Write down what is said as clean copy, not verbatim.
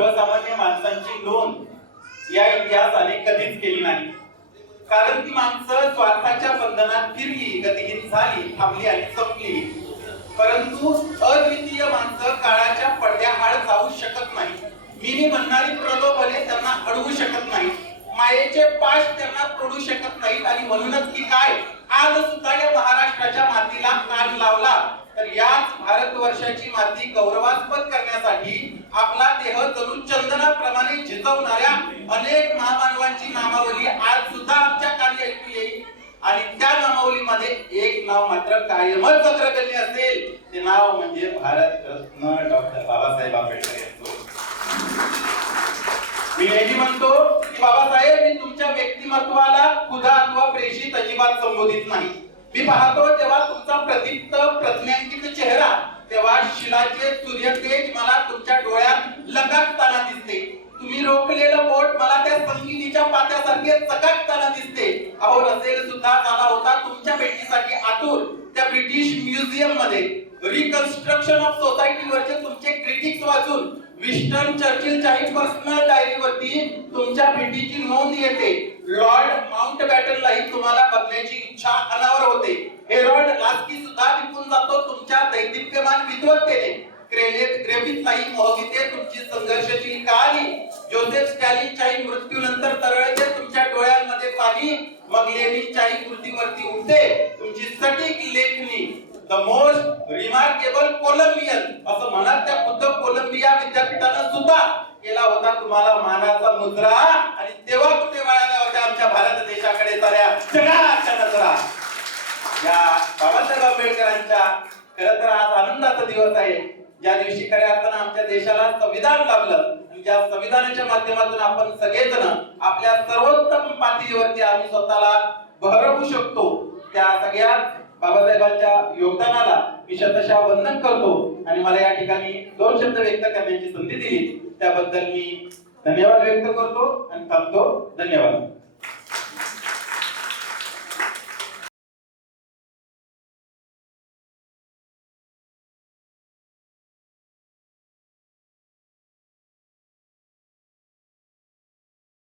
सर्वसामान्य माणसांची नोंद या इतिहासाने कधीच केली नाही. कारण ती माणसं स्वार्थाच्या बंधनात फिरली, गतिहीन झाली, थांबली आणि संपली. परंतु अद्वितीय माणसं काळाच्या पडद्याआड जाऊ शकत नाही. मी म्हणणारी प्रलोभने त्यांना अडवू शकत नाही. मायेचे पाश त्यांना तोडू शकत नाहीत. आणि म्हणूनच की काय, आज सुद्धा या महाराष्ट्राच्या मातीला कान लावला तर याच भारतवर्षाची माती गौरवास्पद करण्यासाठी आपला देह जणू चंदनाप्रमाणे झिजवणाऱ्या अनेक महामानवांची नामावली आज सुद्धा आमच्या कानी ऐकू येईल. आणि त्या नामावलीमध्ये एक नाव मात्र कायमच अग्रगण्य असेल, ते नाव म्हणजे भारतरत्न डॉक्टर बाबासाहेब आंबेडकर यांचं. मी नेहमी म्हणतो की बाबासाहेब, मी तुमच्या व्यक्तिमत्वाला खुदा अथवा प्रेषित अजिबात संबोधित नाही. मी पाहतो तेव्हा तुमचा प्रदीप्त प्रज्ञांकित चेहरा, तेव्हा शिलाचे सूर्यतेज मला तुमच्या डोळ्यात लगाकताना दिसते. तुम्ही रोखलेलं बोट मला त्या संगीतीच्या पात्यासारखे चकाकताना दिसते. अहो, रसेल सुद्धा झाला होता तुमच्या भेटीसाठी आतुर. त्या ब्रिटिश म्युझियम मध्ये रिकन्स्ट्रक्शन ऑफ सोसायटी वरचे तुमचे क्रिटिक्स वाचून विस्टन चर्चिलच्याही पर्सनल डायरीवरती तुमच्या भेटीची नोंद येते. लॉर्ड माउंटबॅटनलाही तुम्हाला बघण्याची इच्छा अनावर होते. हेरॉल्ड लास्की सुद्धा विकून जातो तुमच्या दैदिप्यमान विद्वत्तेने. ग्रेफिथलाही मोहविते तुमची संघर्षशील कहाणी. जोसेफ स्टॅलिनच्याही मृत्यूनंतर तरळते तुमच्या डोळ्यांमध्ये पाणी. मग लेनिनच्याही कृतीवरती उठते तुमची सटीक लेखणी. द मोस्ट रिमार्केबल कोलंबियन असं म्हणत त्या खुद्द कोलंबिया विद्यापीठानं सुद्धा केला होता तुम्हाला मानाचा मुजरा. आणि तेव्हा कुठे वळाल्या होत्या आमच्या भारत देशाकडे साऱ्या जगाच्या नजरा. या बाबासाहेब आंबेडकरांच्या खरं तर आज आनंदाचा दिवस आहे, ज्या दिवशी खऱ्या अर्थानं आमच्या देशाला संविधान लाभलं. आणि ज्या संविधानाच्या माध्यमातून आपण सगळेजण आपल्या सर्वोत्तम पातळीवरती आम्ही स्वतःला बहरवू शकतो, त्या सगळ्या बाबासाहेबांच्या योगदानाला मी शतशः वंदन करतो. आणि मला या ठिकाणी 2 शब्द व्यक्त करण्याची संधी दिली त्याबद्दल मी धन्यवाद व्यक्त करतो आणि थांबतो. धन्यवाद.